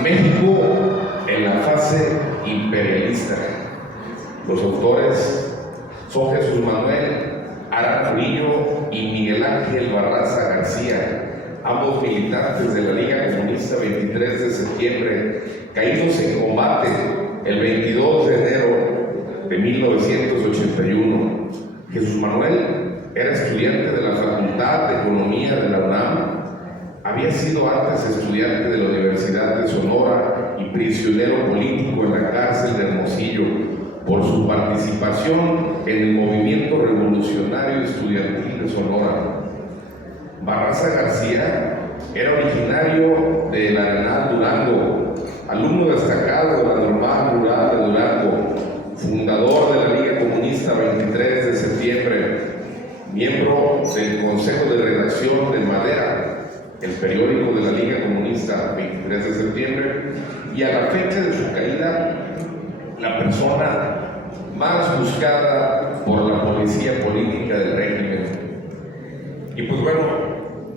México en la fase imperialista. Los autores son Jesús Manuel Ara Murillo y Miguel Ángel Barraza García, ambos militantes de la Liga Comunista 23 de septiembre, caídos en combate el 22 de enero de 1981. Jesús Manuel era estudiante de la Facultad de Economía de la UNAM, había sido antes estudiante de la Universidad de Sonora y prisionero político en la cárcel de Hermosillo por su participación en el movimiento revolucionario estudiantil de Sonora. Barraza García era originario del Arenal Durango, alumno destacado de la Normal Rural de Durango, fundador de la Liga Comunista 23 de septiembre, miembro del Consejo de Redacción de Madera, el periódico de la Liga Comunista 23 de septiembre, y a la fecha de su caída, la persona más buscada por la policía política del régimen. Y pues bueno,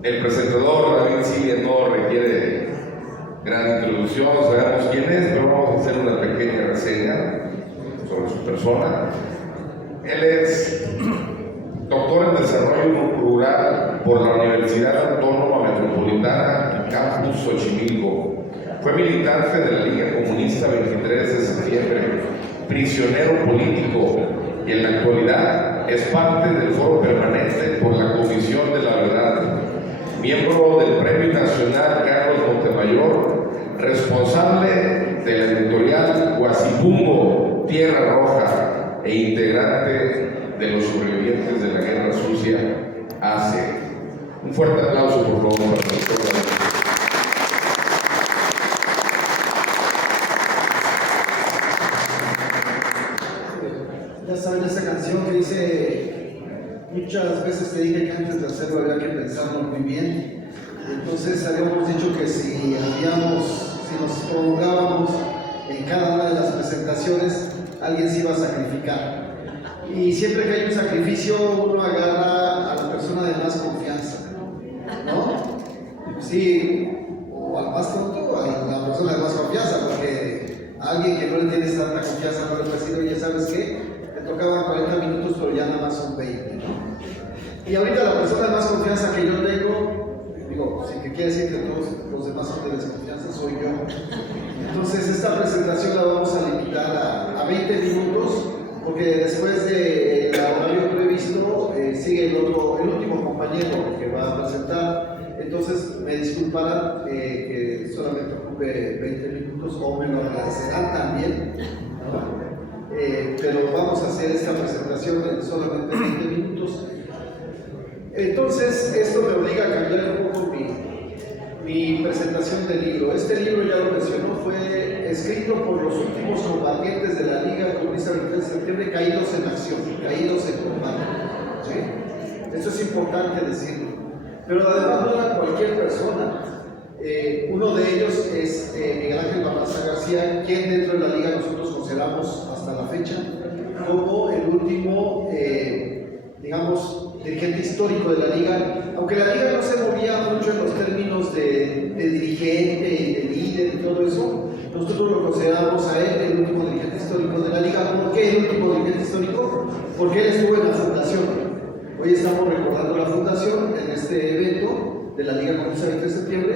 el presentador David Cilia no requiere gran introducción, sabemos quién es, pero vamos a hacer una pequeña reseña sobre su persona. Él es doctor en Desarrollo Rural por la Universidad Autónoma Metropolitana Campus Xochimilco. Fue militante de la Liga Comunista 23 de septiembre, prisionero político y en la actualidad es parte del Foro Permanente por la Comisión de la Verdad, miembro del Premio Nacional Carlos Montemayor, responsable de la editorial Huasipungo, Tierra Roja e integrante de los sobrevivientes de la Guerra Sucia ACE. Un fuerte aplauso, por favor, para el doctor. Ya saben esa canción que dice: muchas veces te dije que antes de hacerlo había que pensarlo muy bien. Entonces habíamos dicho que si nos prolongábamos en cada una de las presentaciones, alguien se iba a sacrificar. Y siempre que hay un sacrificio, uno agarra a la persona de más confianza, ¿no? Sí, o al más tonto, a la persona de más confianza, porque a alguien que no le tienes tanta confianza no le puedes decir: oye, ¿sabes qué? Te tocaban 40 minutos, pero ya nada más son 20, ¿no? Y ahorita la persona de más confianza que yo tengo, digo, sí, que quiere decir que todos los demás son de desconfianza, soy yo. Entonces esta presentación la vamos a limitar a 20 minutos, porque después del horario previsto sigue el último compañero que va a presentar. Entonces me disculparán que solamente ocupe 20 minutos, o me lo agradecerán también, ¿no? Pero vamos a hacer esta presentación en solamente 20 minutos. Entonces esto me obliga a cambiar un poco mi presentación del libro. Este libro, ya lo mencionó, fue escrito por los últimos combatientes de la Liga Comunista 23 de septiembre, caídos en acción, caídos en combate, ¿sí? Eso es importante decirlo. Pero además no era cualquier persona. Uno de ellos es Miguel Ángel Barraza García, quien dentro de la Liga nosotros consideramos hasta la fecha como el último, digamos, dirigente histórico de la Liga, aunque la Liga no se movía mucho en los términos de dirigente y de líder y todo eso. Nosotros lo consideramos a él el último dirigente histórico de la Liga. ¿Por qué el último dirigente histórico? Porque él estuvo en la fundación. Hoy estamos recordando la fundación en este evento de la Liga Comunista 23 de septiembre.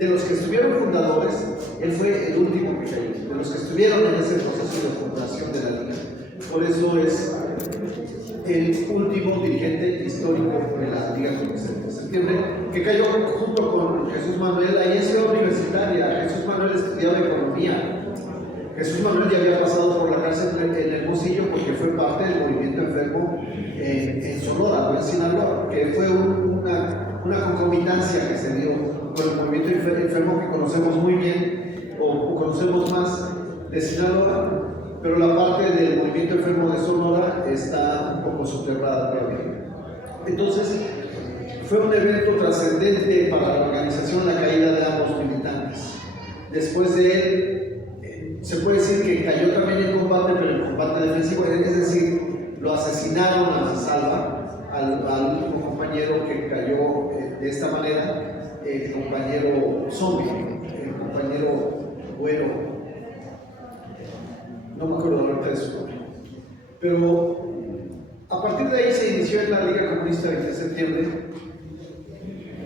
De los que estuvieron fundadores, él fue el último que cayó, de los que estuvieron en ese proceso de fundación de la Liga. Por eso es el último dirigente histórico de la Liga Comunista de septiembre, que cayó junto con Jesús Manuel. Ahí en Ciudad Universitaria, Jesús Manuel estudiaba economía. Jesús Manuel ya había pasado por la cárcel en Hermosillo porque fue parte del movimiento enfermo en Sonora, en Sinaloa, que fue una concomitancia que se dio con el movimiento enfermo que conocemos muy bien, o conocemos más de Sinaloa, pero la parte del movimiento enfermo de Sonora está un poco soterrada todavía. Entonces, fue un evento trascendente para la organización, la caída de ambos militantes. Después de él, se puede decir que cayó también en combate, pero en combate defensivo, es decir, lo asesinaron a salva al último compañero que cayó de esta manera, el compañero zombie, el compañero Bueno, no me acuerdo ahorita de su nombre, pero a partir de ahí se inició en la Liga Comunista 20 de septiembre,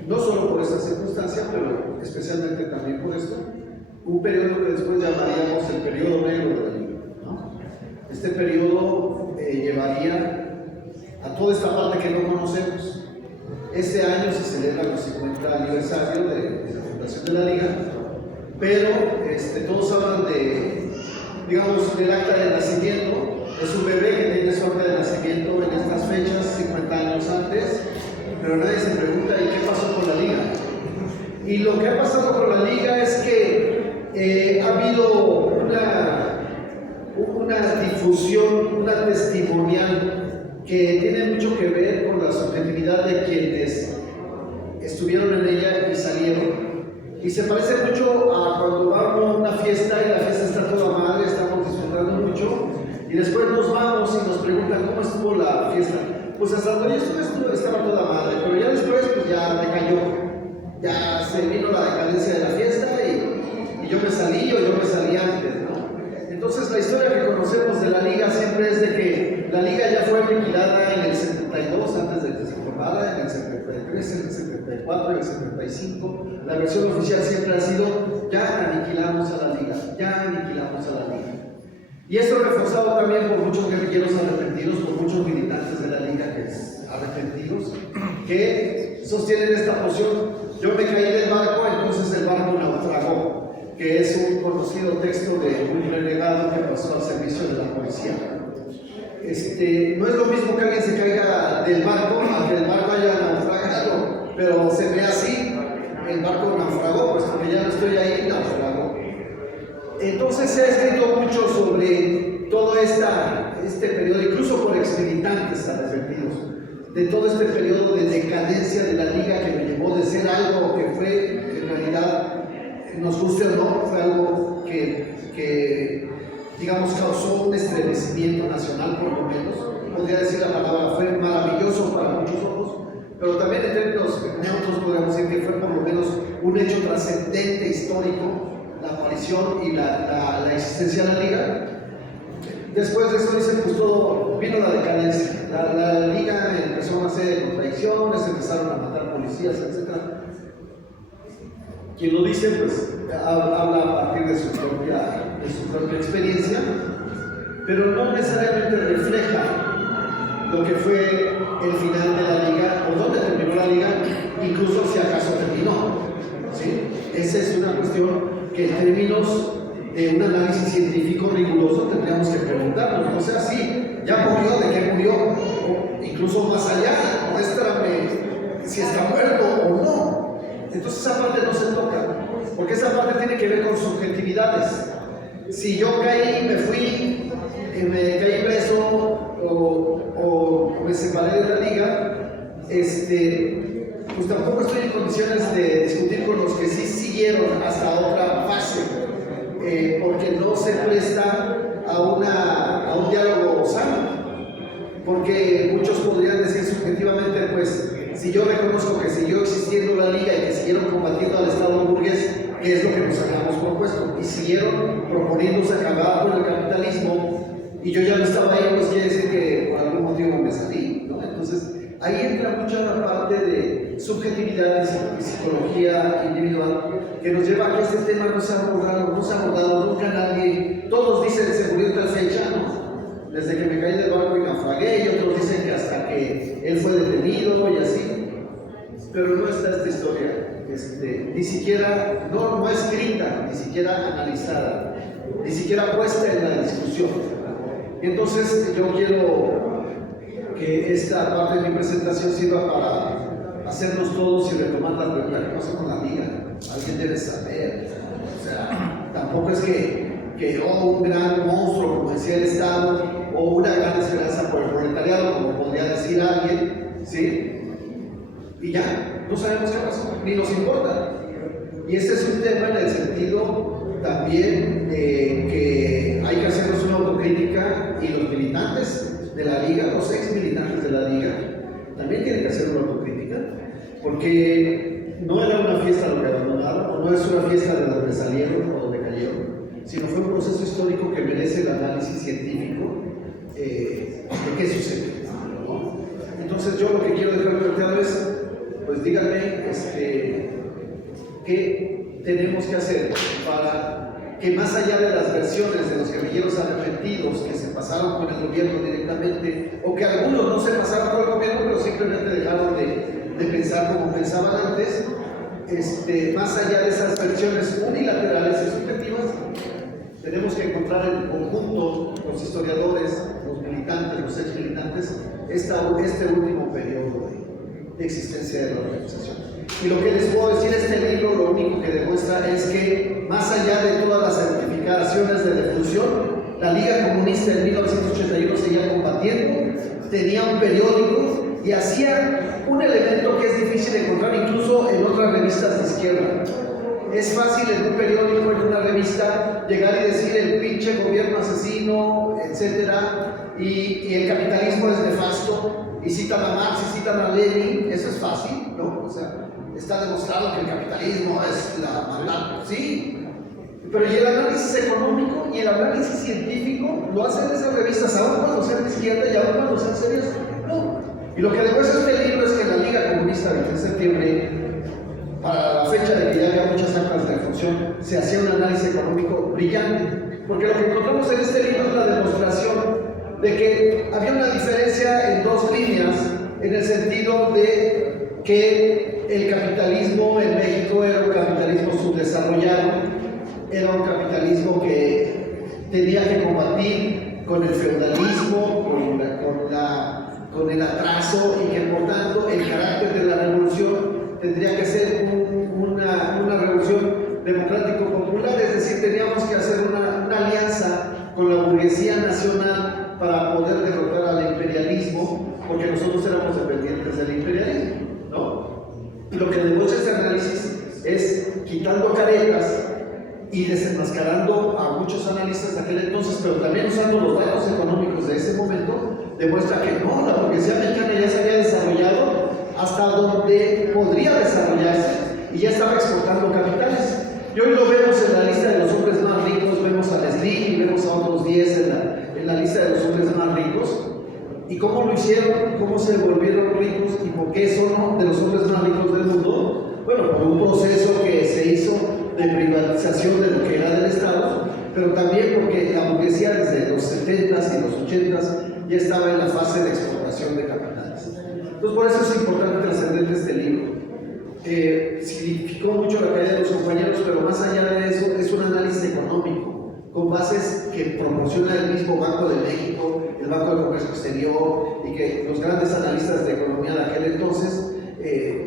no solo por esta circunstancia, pero especialmente también por esto, un periodo que después llamaríamos el periodo negro de la Liga, ¿no? Este periodo llevaría a toda esta parte que no conocemos. Este año se celebra los 50 aniversario de la fundación de la Liga, pero todos hablan de, digamos, del acta de nacimiento. Es un bebé que tiene su acta de nacimiento en estas fechas, 50 años antes, pero nadie se pregunta ¿y qué pasó con la Liga? Y lo que ha pasado con la Liga es que ha habido una difusión, una testimonial que tiene mucho que ver con la subjetividad de quienes estuvieron en ella y salieron. Y se parece mucho a cuando vamos a una fiesta y la fiesta está toda madre, estamos disfrutando mucho, y después nos vamos y nos preguntan cómo estuvo la fiesta. Pues hasta donde yo estuve estaba toda madre, pero ya después pues ya decayó, ya se vino la decadencia de la fiesta y yo me salí o yo me salí antes, ¿no? Entonces la historia que conocemos de la Liga siempre es de que la Liga ya fue liquidada en el 72 antes de que se formara, en el 73, en el 74, en el 75. La versión oficial siempre ha sido ya aniquilamos a la Liga, ya aniquilamos a la Liga. Y esto reforzado también por muchos guerrilleros arrepentidos, por muchos militantes de la Liga arrepentidos, que sostienen esta posición. Yo me caí del barco, entonces el barco naufragó, que es un conocido texto de un renegado que pasó al servicio de la policía. No es lo mismo que alguien se caiga del barco a que el barco haya naufragado, pero se ve así, el barco naufragó, pues porque ya no estoy ahí, naufragó. Entonces se ha escrito mucho sobre todo este periodo, incluso por exmilitantes arrepentidos, de todo este periodo de decadencia de la Liga que me llevó de ser algo que fue, en realidad, nos guste o no, fue algo que digamos, causó un estremecimiento nacional, por lo menos. Podría decir la palabra, fue maravilloso para muchos otros, pero también en términos neutros podríamos decir que fue por lo menos un hecho trascendente histórico, la aparición y la existencia de la Liga. Después de eso dicen, pues todo, vino la decadencia. La Liga empezó una serie de contradicciones, empezaron a matar policías, etc. Quien lo dice, pues habla a partir de su propia experiencia, pero no necesariamente refleja lo que fue el final de la Liga o dónde terminó la Liga, incluso si acaso terminó, ¿sí? Esa es una cuestión que en términos de un análisis científico riguroso tendríamos que preguntarnos. O sea, sí, ya murió, ¿de qué murió? O incluso más allá, muéstrame si está muerto o no. Entonces esa parte no se toca, porque esa parte tiene que ver con subjetividades. Si yo caí, me fui, me caí preso o me separé de la Liga, pues tampoco estoy en condiciones de discutir con los que sí siguieron hasta otra fase, porque no se presta a un diálogo sano. Porque muchos podrían decir subjetivamente, pues, si yo reconozco que siguió existiendo la Liga y que siguieron combatiendo al Estado burgués, que es lo que nos habíamos propuesto, y siguieron proponiéndose acabar con el capitalismo, y yo ya no estaba ahí, pues quiere decir que por algún motivo me salí, ¿no? Entonces, ahí entra mucha la parte de subjetividad y psicología individual que nos lleva a que este tema no se ha abordado nunca nadie. Todos dicen que se murió en tal fecha, ¿no? Desde que me caí del barco y naufragué, y otros dicen que hasta que él fue detenido y así, pero no está esta historia, ni siquiera, no escrita, ni siquiera analizada, ni siquiera puesta en la discusión. Entonces yo quiero que esta parte de mi presentación sirva para hacernos todos y retomar la pregunta: ¿qué pasa con la Liga? Alguien debe saber. O sea, tampoco es que un gran monstruo, como decía el Estado, o una gran esperanza por el proletariado, como podría decir alguien, ¿sí? Y ya, no sabemos qué pasó, ni nos importa. Y este es un tema en el sentido también que hay que hacernos una autocrítica, y los militantes de la Liga, los ex militantes de la Liga, también tienen que hacer una autocrítica, porque no era una fiesta lo que abandonaron, o no es una fiesta de donde salieron o donde cayeron. tenemos que hacer para que más allá de las versiones de los guerrilleros arrepentidos que se pasaron con el gobierno directamente, o que algunos no se pasaron con el gobierno, pero simplemente dejaron de pensar como pensaban antes, más allá de esas versiones unilaterales y subjetivas, tenemos que encontrar en conjunto, los historiadores, los militantes, los ex militantes, este último periodo de existencia de la organización. Y lo que les puedo decir, este libro lo único que demuestra es que, más allá de todas las certificaciones de defunción, la Liga Comunista en 1981 seguía combatiendo, tenía un periódico y hacía un elemento que es difícil de encontrar incluso en otras revistas de izquierda. Es fácil en un periódico, en una revista, llegar y decir el pinche gobierno asesino, etcétera, y el capitalismo es nefasto, y citan a Marx y citan a Lenin. Eso es fácil, ¿no? O sea, está demostrado que el capitalismo es la maldad, sí, pero y el análisis económico y el análisis científico lo hacen esas revistas, aún cuando sean de izquierda y aún cuando sean serias, no. Y lo que demuestra este libro es que la Liga Comunista del 23 de septiembre, para la fecha de que ya había muchas actas de defunción, se hacía un análisis económico brillante, porque lo que encontramos en este libro es la demostración de que había una diferencia en dos líneas, en el sentido de que el capitalismo en México era un capitalismo subdesarrollado, era un capitalismo que tenía que combatir con el feudalismo, con el atraso, y que por tanto el carácter de la revolución tendría que ser una revolución democrático-popular, es decir, teníamos que hacer una alianza con la burguesía nacional para poder derrotar al imperialismo, porque nosotros éramos dependientes del imperialismo, ¿no? Y lo que demuestra este análisis es quitando caretas y desenmascarando a muchos analistas de aquel entonces, pero también usando los datos económicos de ese momento, demuestra que no, la burguesía mexicana ya se había desarrollado hasta donde podría desarrollarse y ya estaba exportando capitales. Y hoy lo vemos en la lista de los hombres más ricos, vemos a Leslie y vemos a otros 10 en la lista de los hombres más ricos. ¿Y cómo lo hicieron? ¿Cómo se volvieron ricos? ¿Y por qué son de los hombres más ricos del mundo? Bueno, por un proceso que se hizo de privatización de lo que era del Estado, pero también porque la burguesía desde los 70s y los 80s ya estaba en la fase de exportación de capitales. Entonces, por eso es importante trascender este libro. Significó mucho la caída de los compañeros, pero más allá de eso, es un análisis económico, con bases que proporciona el mismo Banco de México, el Banco de Comercio Exterior, y que los grandes analistas de economía de aquel entonces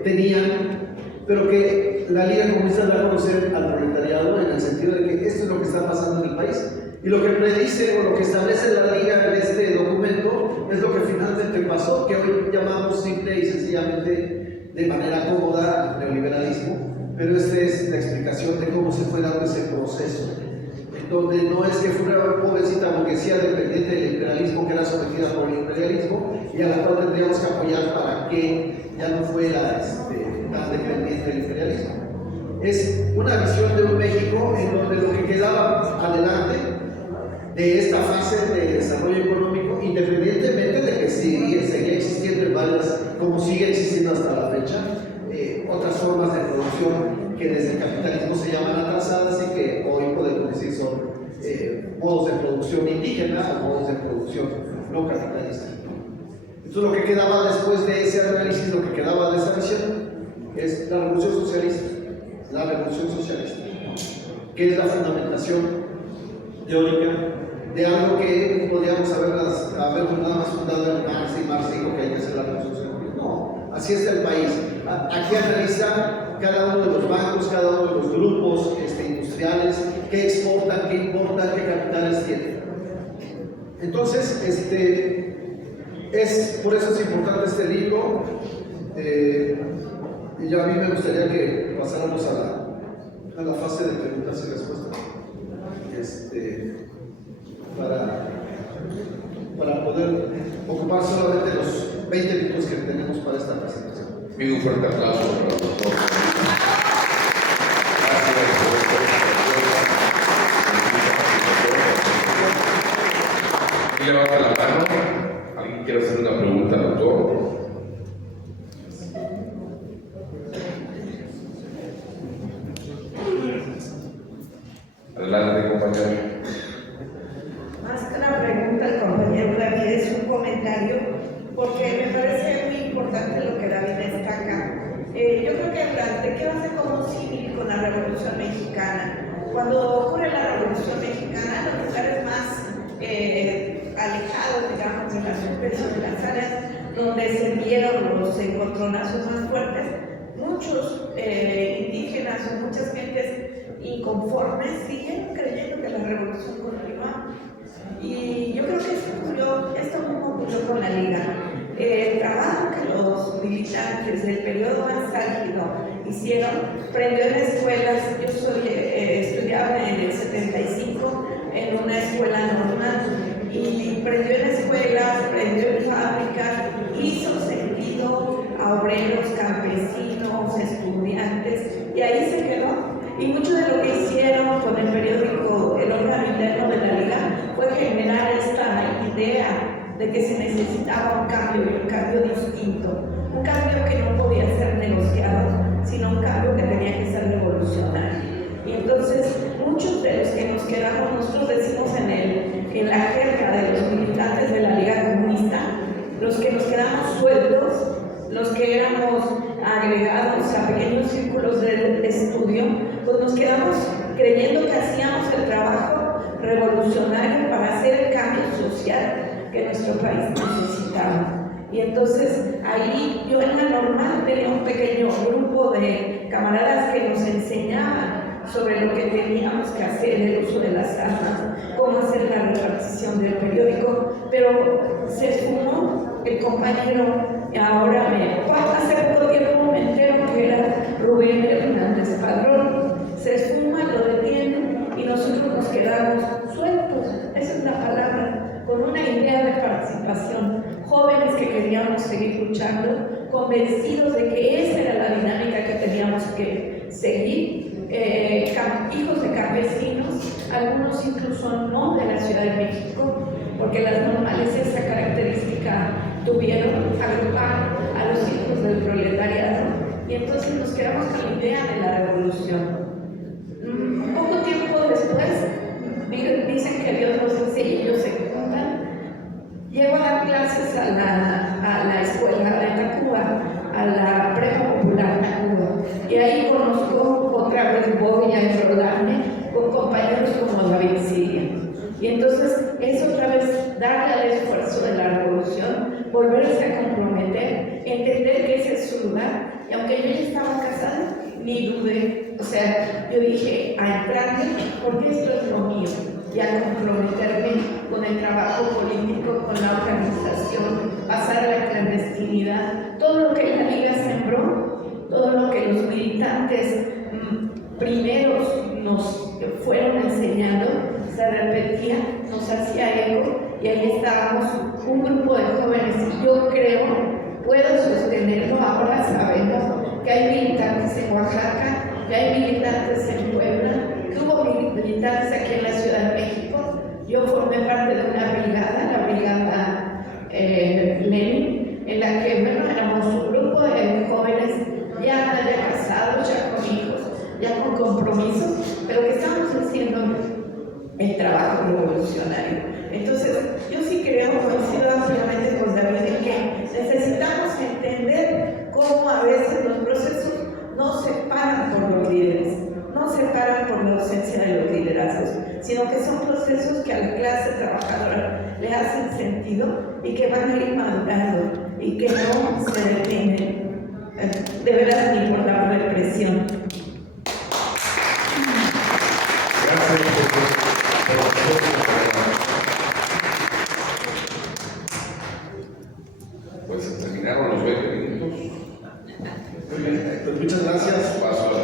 tenían, pero que la Liga Comunista da a conocer al proletariado en el sentido de que esto es lo que está pasando en el país. Y lo que predice o lo que establece la Liga en este documento es lo que finalmente pasó, que hoy llamamos simple y sencillamente, de manera cómoda, neoliberalismo, pero esta es la explicación de cómo se fue dando ese proceso, en donde no es que fuera una pobrecita burguesía dependiente del imperialismo que era sometida por el imperialismo y a la cual tendríamos que apoyar para que ya no fuera tan dependiente del imperialismo. Es una visión de un México en donde lo que quedaba adelante de esta fase de desarrollo económico, independientemente de que seguía existiendo en varias, como sigue existiendo hasta la fecha, otras formas de producción que desde el capitalismo se llaman atrasadas y que hoy podemos decir son modos de producción indígena o modos de producción no capitalista. Entonces lo que quedaba después de ese análisis, lo que quedaba de esa visión, es la revolución socialista, que es la fundamentación teórica de algo que podríamos haber nada más fundado en Marx, y Marx dijo que hay que hacer la revolución. No, así está el país. Aquí analiza cada uno de los bancos, cada uno de los grupos industriales, qué exportan, qué importan, qué capitales tienen. Entonces, por eso es importante este libro. Y ya a mí me gustaría que pasáramos a la fase de preguntas y respuestas. Para poder ocupar solamente los 20 minutos que tenemos para esta presentación. Pido un fuerte aplauso para el doctor. Gracias por levanta la mano. ¿Alguien quiere hacer una pregunta al doctor? María. Más que una pregunta, el compañero David es un comentario, porque me parece muy importante lo que David destaca. Yo creo que quiero hacer como un símil con la Revolución Mexicana. Cuando ocurre la Revolución Mexicana, los lugares más alejados, digamos, de las superficies, de las áreas donde se vieron los encontronazos más fuertes, muchos indígenas o muchas gentes inconformes siguieron creyendo que la revolución continuaba. Y yo creo que esto mismo ocurrió con la Liga. El trabajo que los militantes del periodo más álgido hicieron prendió en escuelas. Yo estudiaba en el 75 en una escuela normal y prendió en escuelas, prendió en fábricas, hizo sentido a obreros, campesinos, estudiantes, y ahí se quedó. Y mucho de lo que hicieron con el periódico, el órgano interno de la Liga, fue generar esta idea de que se necesitaba un cambio y un cambio distinto, un cambio que no podía ser negociado, sino un cambio que tenía que ser revolucionario. Y entonces muchos de los que nos quedamos, nosotros decimos en la jerga de los militantes de la Liga Comunista, los que nos quedamos sueltos, los que éramos agregados a pequeños círculos de estudio, pues nos quedamos creyendo que hacíamos el trabajo revolucionario para hacer el cambio social que nuestro país necesitaba. Y entonces ahí yo en la normal tenía un pequeño grupo de camaradas que nos enseñaban sobre lo que teníamos que hacer, el uso de las armas, cómo hacer la repartición del periódico, pero se esfumó el compañero. Ahora hace poco tiempo me entero que era Rubén Hernández Padrón. Se esfuma, lo detienen y nosotros nos quedamos sueltos, esa es la palabra, con una idea de participación, jóvenes que queríamos seguir luchando, convencidos de que esa era la dinámica que teníamos que seguir, hijos de campesinos, algunos incluso no de la Ciudad de México, porque las normales esa característica tuvieron, agrupar a los hijos del proletariado, y entonces nos quedamos con la idea de la revolución. Poco tiempo después, dicen que Dios nos dice y ellos se juntan. Llego a dar clases a la escuela de Tacuba, a la prepa popular Tacuba, y ahí conozco, otra vez voy a enrolarme con compañeros como David Siria. Y entonces es otra vez darle al esfuerzo de la revolución, volverse a comprometer, entender que ese es su lugar. Y aunque yo ya estaba casada, ni dudé. O sea, yo dije a entrarme porque esto es lo mío, y a comprometerme con el trabajo político, con la organización, pasar a la clandestinidad, todo lo que la Liga sembró, todo lo que los militantes primeros nos fueron enseñando, se repetía, nos hacía eco, y ahí estábamos un grupo de jóvenes, y yo creo, puedo sostenerlo, ahora sabemos que hay militantes en Oaxaca, que hay militantes en Puebla, que hubo militantes aquí en la Ciudad de México. Yo formé parte de una brigada, la brigada Lenin, en la que, bueno, éramos un grupo de jóvenes ya casados, ya con hijos, ya con compromisos, pero que estamos haciendo el trabajo revolucionario. Entonces, yo sí creo, coincido ampliamente con David, en que necesitamos entender cómo a veces los procesos no se paran por los líderes, no se paran por la ausencia de los liderazgos, sino que son procesos que a la clase trabajadora le hacen sentido y que van a ir madurando y que no se detienen, de veras, ni por la represión. Pues terminaron los 20 minutos. Muy bien, pues muchas gracias. Paso a la